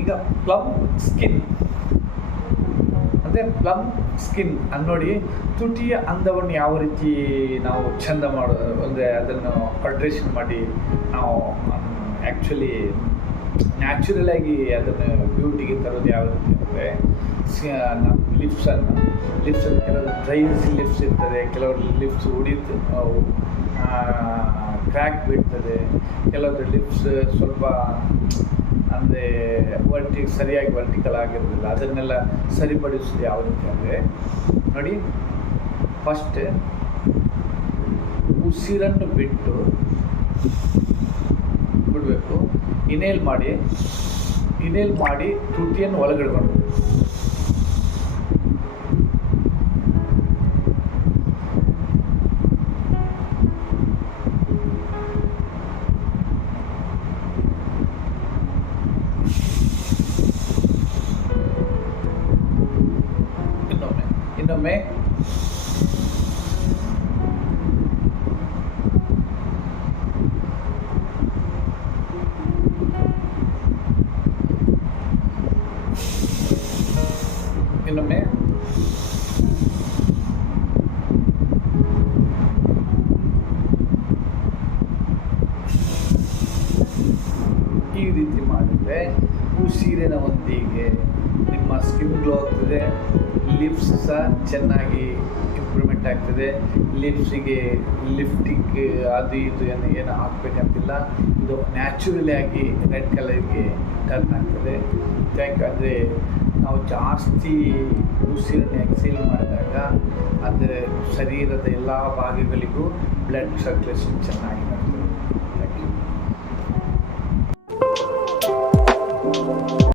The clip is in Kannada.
ಈಗ ಪ್ಲಮ್ ಸ್ಕಿನ್ ಅಂದರೆ ಪ್ಲಮ್ ಸ್ಕಿನ್ ನೋಡಿ, ತುಟಿಯ ಅಂದವನ್ನು ಯಾವ ರೀತಿ ನಾವು ಚಂದ ಮಾಡೋದು ಅಂದರೆ ಅದನ್ನು ಅಲ್ಟ್ರೇಷನ್ ಮಾಡಿ ನಾವು ಆ್ಯಕ್ಚುಲಿ ನ್ಯಾಚುರಲ್ ಆಗಿ ಅದನ್ನು ಬ್ಯೂಟಿಗೆ ತರೋದು ಯಾವ ರೀತಿ ಅಂದರೆ ನಮ್ಮ ಲಿಪ್ಸನ್ನು ಕೆಲವರು ಡ್ರೈಸ್ ಲಿಪ್ಸ್ ಇರ್ತದೆ, ಕೆಲವರು ಲಿಪ್ಸ್ ಉಡಿತು ಕ್ರ್ಯಾಕ್ ಬಿಡ್ತದೆ, ಕೆಲವರು ಲಿಪ್ಸ್ ಸ್ವಲ್ಪ ಅಂದರೆ ಸರಿಯಾಗಿ ವರ್ಟಿಕಲ್ ಆಗಿರೋದಿಲ್ಲ. ಅದನ್ನೆಲ್ಲ ಸರಿಪಡಿಸೋದು ಯಾವ ರೀತಿ ಅಂದರೆ ನೋಡಿ, ಫಸ್ಟ್ ಉಸಿರನ್ನು ಬಿಡಬೇಕು, ಇನೇಲ್ ಮಾಡಿ ತುಟಿಯನ್ನು ಒಳಗಡೆ ಮಾಡಬೇಕು. ಇನ್ನೊಮ್ಮೆ ಈ ರೀತಿ ಮಾಡಿದರೆ ಉಸಿರಿನ ಒಂದಿಗೆ ನಿಮ್ಮ ಸ್ಕಿನ್ ಗ್ಲೋ ಆಗ್ತದೆ, ಲಿಪ್ಸ್ ಸಹ ಚೆನ್ನಾಗಿ ಇಂಪ್ರೂವ್ಮೆಂಟ್ ಆಗ್ತದೆ. ಲಿಪ್ಸಿಗೆ ಲಿಫ್ಟಿಂಗ್ ಅದು ಇದು ಏನು ಹಾಕ್ಬೇಕಂತಿಲ್ಲ, ಇದು ನ್ಯಾಚುರಲಿ ಆಗಿ ರೆಡ್ ಕಲರ್ಗೆ ಟರ್ನ್ ಆಗ್ತದೆ. ಯಾಕಂದರೆ ನಾವು ಜಾಸ್ತಿ ಉಸಿರನ್ನು ಎಕ್ಸೇಲ್ ಮಾಡಿದಾಗ ಅಂದರೆ ಶರೀರದ ಎಲ್ಲ ಭಾಗಗಳಿಗೂ ಬ್ಲಡ್ ಸರ್ಕ್ಯುಲೇಷನ್ ಚೆನ್ನಾಗಿ